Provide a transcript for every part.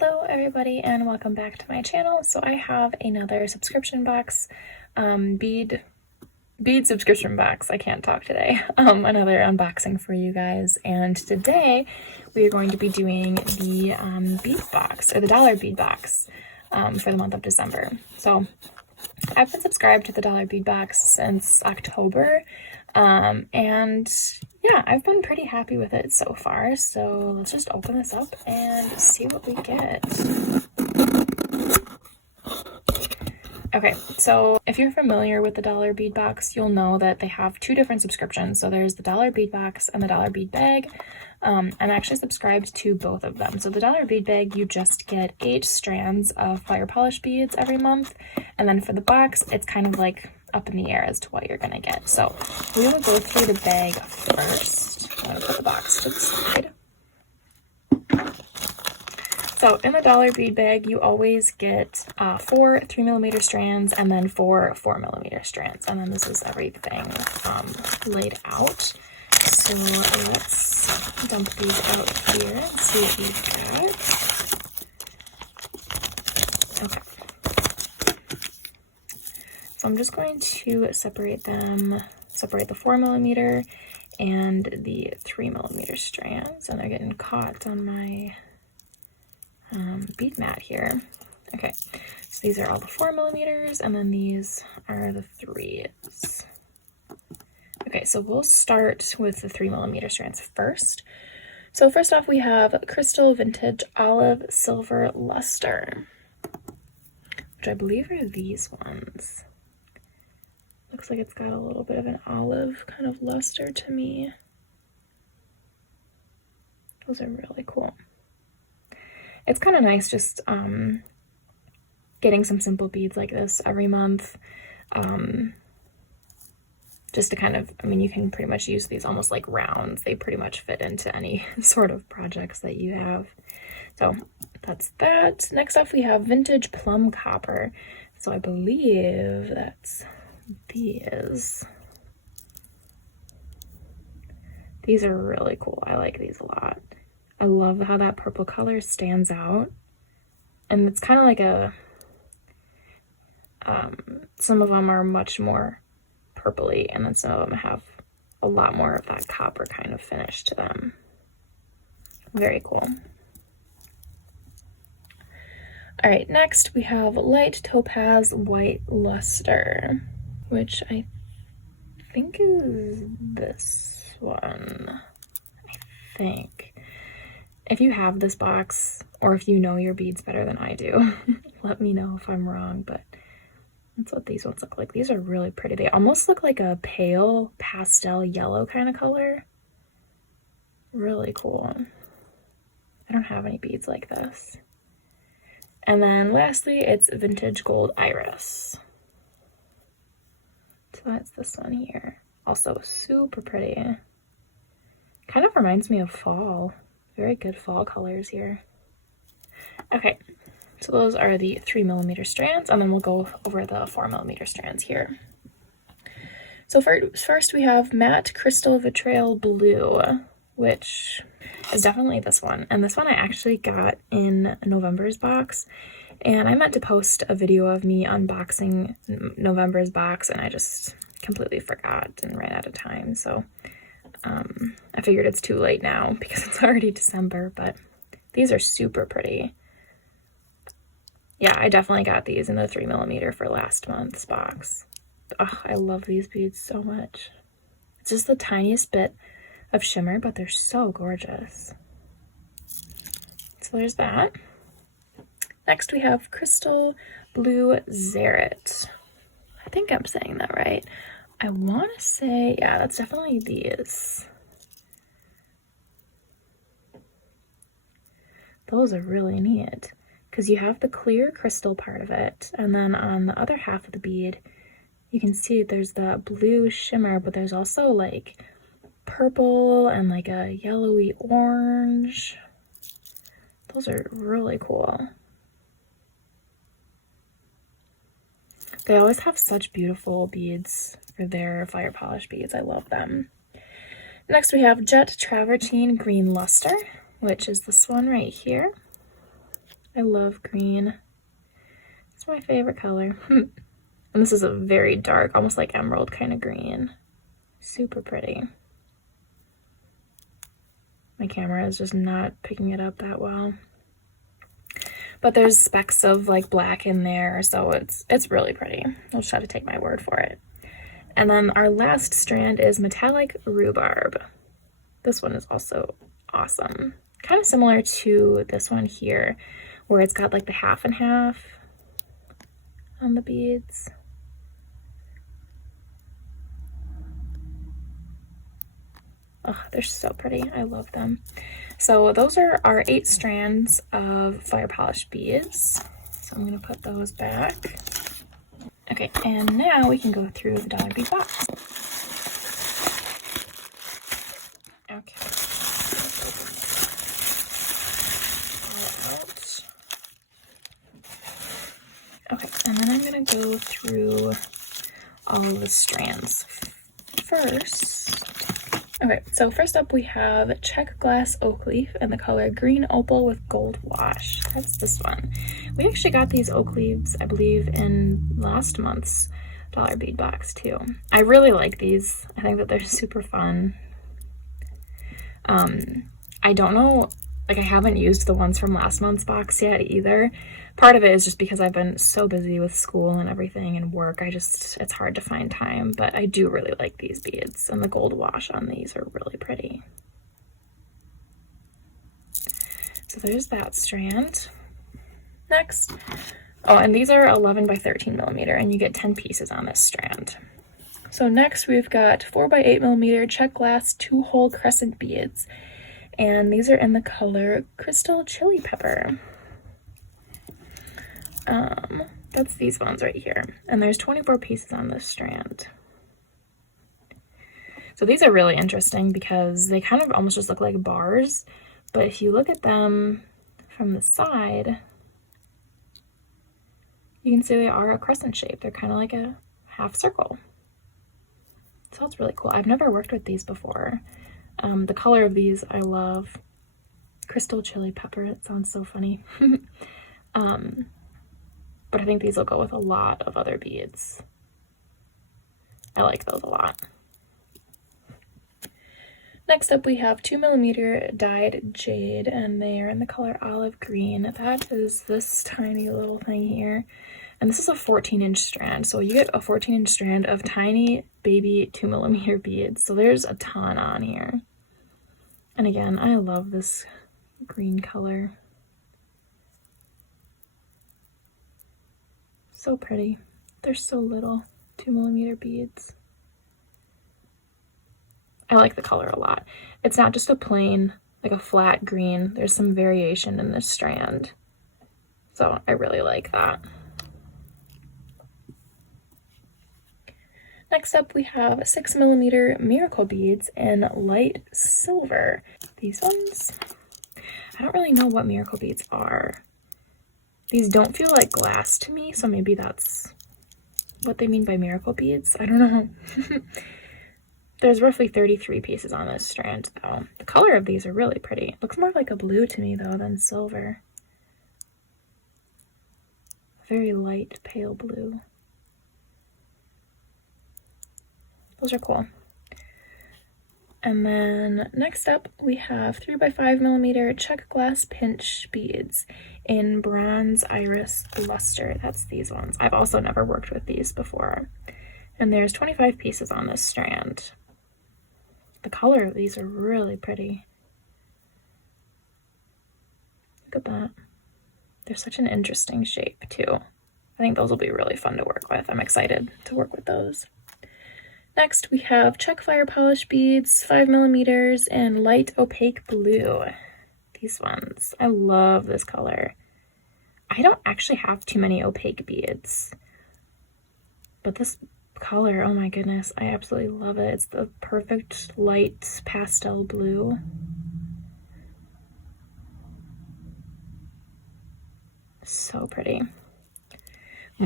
Hello everybody and welcome back to my channel. So I have another subscription box, bead subscription box. I can't talk today. Another unboxing for you guys, and today we are going to be doing the bead box, or the dollar bead box, for the month of December. So I've been subscribed to the dollar bead box since October, and yeah, I've been pretty happy with it so far. So let's just open this up and see what we get. Okay, so if you're familiar with the dollar bead box, you'll know that they have two different subscriptions. So there's the dollar bead box and the dollar bead bag. I'm actually subscribed to both of them. So the dollar bead bag, you just get 8 strands of fire polish beads every month. And then for the box, it's kind of like up in the air as to what you're gonna get. So we will go through the bag first. I'm gonna put the box to the side. So in the dollar bead bag, you always get 4 3mm strands and then 4 4mm strands. And then this is everything laid out. So let's dump these out here and see what we've got. Okay. So I'm just going to separate the 4mm and the 3mm strands, and they're getting caught on my bead mat here. Okay, so these are all the 4mm, and then these are the 3s. Okay, so we'll start with the 3mm strands first. So first off, we have Crystal Vintage Olive Silver Luster, which I believe are these ones. Looks like it's got a little bit of an olive kind of luster to me. Those are really cool. It's kind of nice just getting some simple beads like this every month. Just to kind of, I mean, you can pretty much use these almost like rounds. They pretty much fit into any sort of projects that you have. So that's that. Next up, we have Vintage Plum Copper. So I believe that's these. These are really cool. I like these a lot. I love how that purple color stands out. And it's kind of like a, some of them are much more purpley, and then some of them have a lot more of that copper kind of finish to them. Very cool. All right, next we have Light Topaz White Luster, which I think is this one. I think. If you have this box, or if you know your beads better than I do, let me know if I'm wrong, but that's what these ones look like. These are really pretty. They almost look like a pale pastel yellow kind of color. Really cool. I don't have any beads like this. And then lastly, it's Vintage Gold Iris. So that's this one here. Also super pretty. Kind of reminds me of fall. Very good fall colors here. Okay, so those are the 3mm strands, and then we'll go over the 4mm strands here. So first we have Matte Crystal Vitrail Blue, which is definitely this one. And this one I actually got in November's box, and I meant to post a video of me unboxing November's box, and I just completely forgot and ran out of time. So I figured it's too late now because it's already December, but these are super pretty. Yeah, I definitely got these in the 3mm for last month's box. Oh, I love these beads so much. It's just the tiniest bit of shimmer, but they're so gorgeous. So there's that. Next we have Crystal Blue Zerit. I think I'm saying that right. I want to say, yeah, that's definitely these. Those are really neat because you have the clear crystal part of it, and then on the other half of the bead you can see there's the blue shimmer, but there's also like purple and like a yellowy orange. Those are really cool. They always have such beautiful beads for their fire polish beads. I love them. Next we have Jet Travertine Green Luster, which is this one right here. I love green. It's my favorite color. And this is a very dark, almost like emerald kind of green. Super pretty. My camera is just not picking it up that well. But there's specks of like black in there, so it's really pretty. I'll try to take my word for it. And then our last strand is Metallic Rhubarb. This one is also awesome. Kind of similar to this one here, where it's got like the half and half on the beads. Oh, they're so pretty. I love them. So those are our 8 strands of fire polished beads. So I'm going to put those back. Okay, and now we can go through the dollar bead box. Okay. Okay, and then I'm going to go through all of the strands first. Okay, so first up we have Czech glass oak leaf in the color green opal with gold wash. That's this one. We actually got these oak leaves, I believe, in last month's dollar bead box too. I really like these. I think that they're super fun. I don't know, like I haven't used the ones from last month's box yet either. Part of it is just because I've been so busy with school and everything and work, it's hard to find time, but I do really like these beads, and the gold wash on these are really pretty. So there's that strand. Next, oh, and these are 11 by 13 millimeter, and you get 10 pieces on this strand. So next we've got 4 by 8 millimeter Czech glass 2-hole crescent beads, and these are in the color Crystal Chili Pepper. That's these ones right here, and there's 24 pieces on this strand. So these are really interesting because they kind of almost just look like bars, but if you look at them from the side, you can see they are a crescent shape. They're kind of like a half circle. So that's really cool. I've never worked with these before. The color of these I love. Crystal Chili Pepper, it sounds so funny. But I think these will go with a lot of other beads. I like those a lot. Next up we have 2 millimeter dyed jade, and they are in the color olive green. That is this tiny little thing here. And this is a 14-inch strand, so you get a 14-inch strand of tiny baby 2 millimeter beads. So there's a ton on here. And again, I love this green color. So pretty. They're so little 2 millimeter beads. I like the color a lot. It's not just a plain, like a flat green. There's some variation in this strand. So I really like that. Next up we have 6 millimeter miracle beads in light silver. These ones, I don't really know what miracle beads are. These don't feel like glass to me, so maybe that's what they mean by miracle beads. I don't know. There's roughly 33 pieces on this strand though. The color of these are really pretty. Looks more like a blue to me though than silver. Very light pale blue. Those are cool. And then next up we have 3 by 5 millimeter Czech glass pinch beads in bronze iris luster. That's these ones. I've also never worked with these before. And there's 25 pieces on this strand. The color of these are really pretty. Look at that. They're such an interesting shape too. I think those will be really fun to work with. I'm excited to work with those. Next, we have Czech fire polish beads, 5 millimeters in light opaque blue. These ones, I love this color. I don't actually have too many opaque beads, but this color, oh my goodness, I absolutely love it. It's the perfect light pastel blue. So pretty.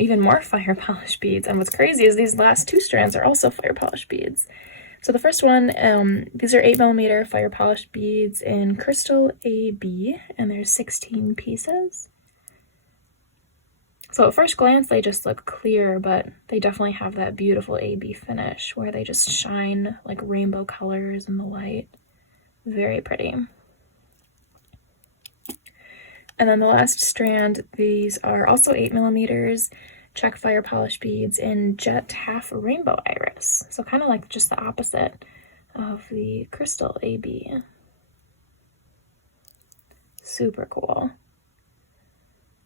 Even more fire polish beads, and what's crazy is these last 2 strands are also fire polish beads. So the first one, these are 8 millimeter fire polish beads in crystal AB, and there's 16 pieces. So at first glance, they just look clear, but they definitely have that beautiful AB finish where they just shine like rainbow colors in the light. Very pretty. And then the last strand, these are also 8mm Czech fire polish beads in jet half rainbow iris. So kind of like just the opposite of the crystal AB. Super cool.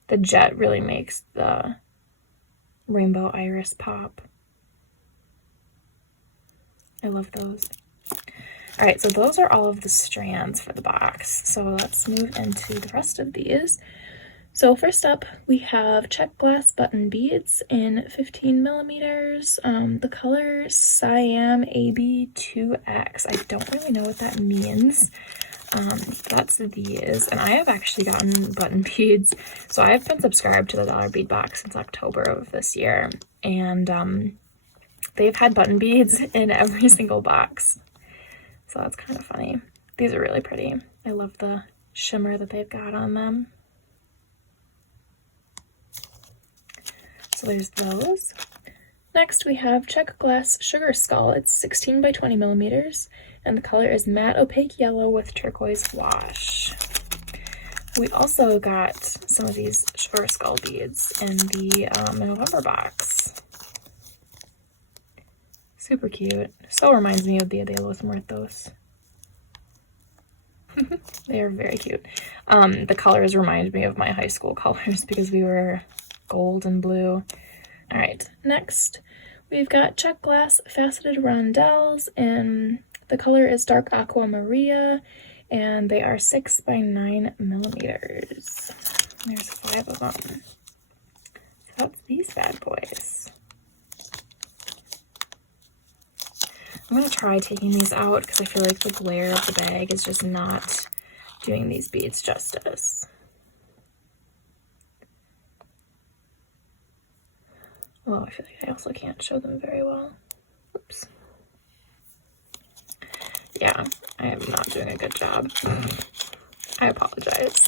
The jet really makes the rainbow iris pop. I love those. All right, so those are all of the strands for the box. So let's move into the rest of these. So first up, we have Czech glass button beads in 15mm. The color Siam AB2X. I don't really know what that means. That's these, and I have actually gotten button beads. So I have been subscribed to the Dollar Bead Box since October of this year, and they've had button beads in every single box. So that's kind of funny. These are really pretty. I love the shimmer that they've got on them. So there's those. Next we have Czech glass sugar skull. It's 16 by 20mm, and the color is matte opaque yellow with turquoise wash. We also got some of these sugar skull beads in the November box. Super cute. So reminds me of the Dia de los Muertos. They are very cute. The colors remind me of my high school colors because we were gold and blue. All right, next we've got Czech glass faceted rondelles, and the color is dark aqua maria, and they are 6 by 9mm. There's 5 of them. So that's these bad boys. I'm gonna try taking these out because I feel like the glare of the bag is just not doing these beads justice. Although I feel like I also can't show them very well. Oops. Yeah, I am not doing a good job. I apologize.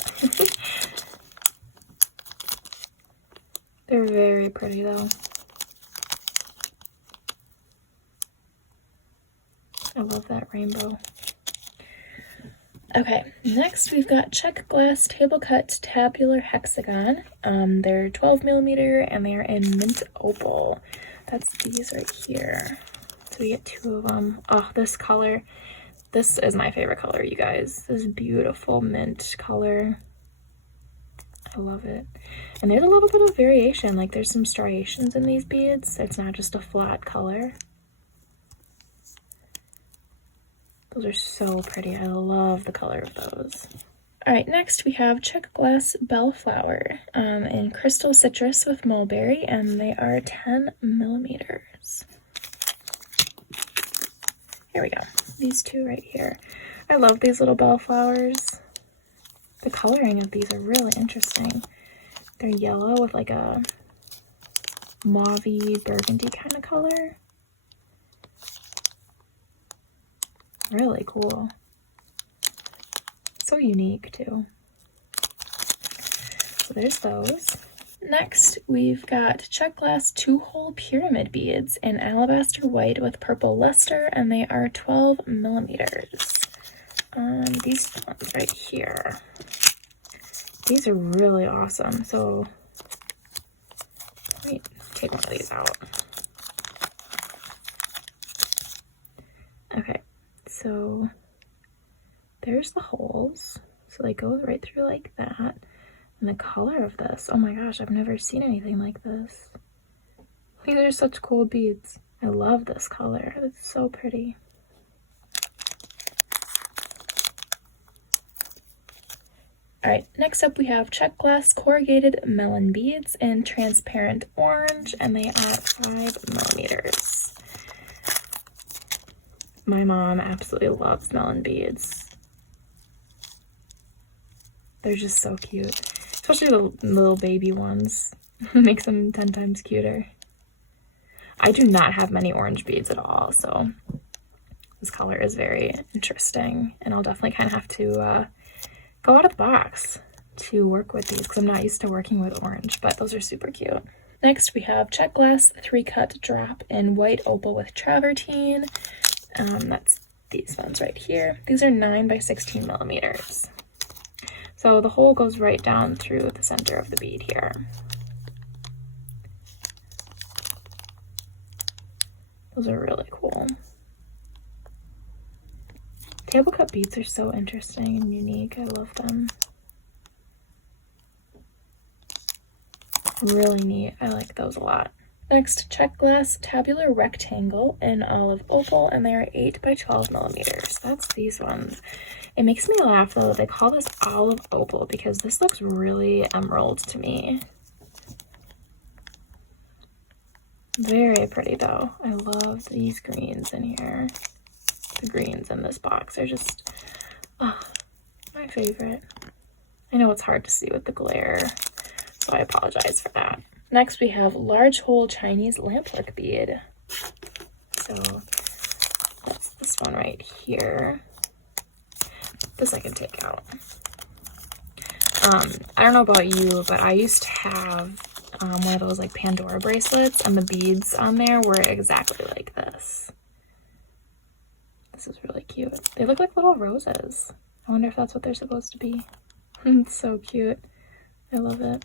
They're very pretty though. I love that rainbow. Okay, next we've got Czech glass table cut tabular hexagon. They're 12mm and they are in mint opal. That's these right here. So we get 2 of them. Oh, this color. This is my favorite color, you guys. This beautiful mint color. I love it. And there's a little bit of variation. Like there's some striations in these beads. It's not just a flat color. Those are so pretty. I love the color of those. All right, next we have Czech glass bellflower in crystal citrus with mulberry, and they are 10mm. Here we go. These 2 right here. I love these little bellflowers. The coloring of these are really interesting. They're yellow with like a mauvey burgundy kind of color. Really cool. So unique too. So there's those. Next, we've got Czech glass 2-hole pyramid beads in alabaster white with purple luster, and they are 12mm. These ones right here. These are really awesome. So let me take one of these out. Okay. So there's the holes. So they go right through like that. And the color of this, oh my gosh, I've never seen anything like this. These are such cool beads. I love this color. It's so pretty. All right, next up we have Czech glass corrugated melon beads in transparent orange, and they are 5mm. My mom absolutely loves melon beads. They're just so cute. Especially the little baby ones. Makes them 10 times cuter. I do not have many orange beads at all, so this color is very interesting. And I'll definitely kind of have to go out of the box to work with these because I'm not used to working with orange, but those are super cute. Next, we have Czech glass 3-cut drop in white opal with travertine. That's these ones right here. These are 9 by 16 millimeters. So the hole goes right down through the center of the bead here. Those are really cool. Table cut beads are so interesting and unique. I love them. Really neat. I like those a lot. Next, Czech glass tabular rectangle in olive opal, and they are 8 by 12 millimeters. That's these ones. It makes me laugh though that they call this olive opal because this looks really emerald to me. Very pretty though. I love these greens in here. The greens in this box are just my favorite. I know it's hard to see with the glare, so I apologize for that. Next, we have large hole Chinese lampwork bead. So that's this one right here. This I can take out. I don't know about you, but I used to have one of those like Pandora bracelets, and the beads on there were exactly like this. This is really cute. They look like little roses. I wonder if that's what they're supposed to be. It's so cute. I love it.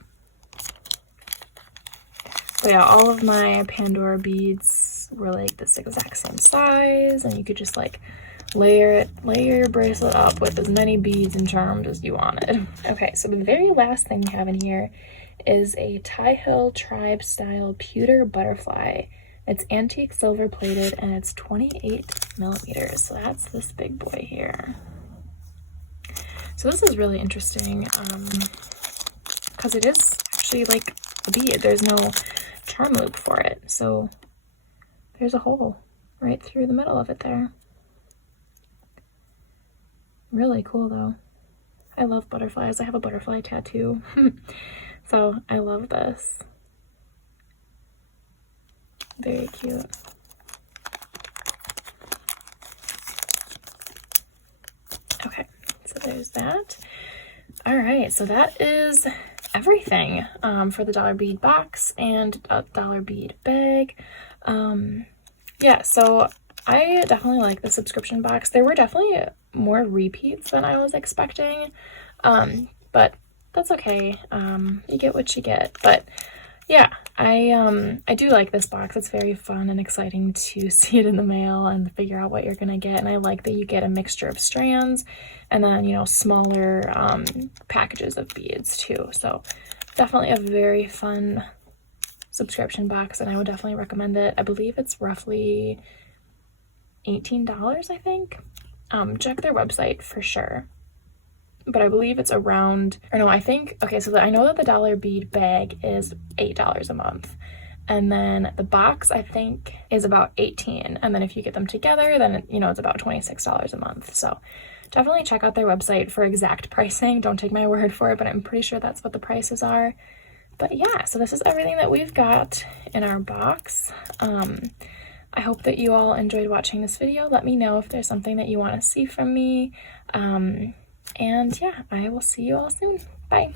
But yeah, all of my Pandora beads were like this exact same size, and you could just like layer your bracelet up with as many beads and charms as you wanted. Okay, so the very last thing we have in here is a Tie Hill Tribe style pewter butterfly. It's antique silver plated and it's 28 millimeters. So that's this big boy here. So this is really interesting because it is actually like a bead. There's no charm loop for it. So there's a hole right through the middle of it there. Really cool though. I love butterflies. I have a butterfly tattoo. So I love this. Very cute. Okay, so there's that. All right, so that is everything for the dollar bead box and a dollar bead bag. Yeah, so I definitely like the subscription box. There were definitely more repeats than I was expecting, but that's okay. You get what you get. But yeah, I do like this box. It's very fun and exciting to see it in the mail and figure out what you're gonna get. And I like that you get a mixture of strands and then, you know, smaller packages of beads too. So definitely a very fun subscription box, and I would definitely recommend it. I believe it's roughly $18, I think. Check their website for sure. But I believe it's around, or no, I think, okay, so I know that the dollar bead bag is $8 a month. And then the box, I think, is about $18. And then if you get them together, then, you know, it's about $26 a month. So definitely check out their website for exact pricing. Don't take my word for it, but I'm pretty sure that's what the prices are. But yeah, so this is everything that we've got in our box. I hope that you all enjoyed watching this video. Let me know if there's something that you want to see from me. And yeah, I will see you all soon. Bye.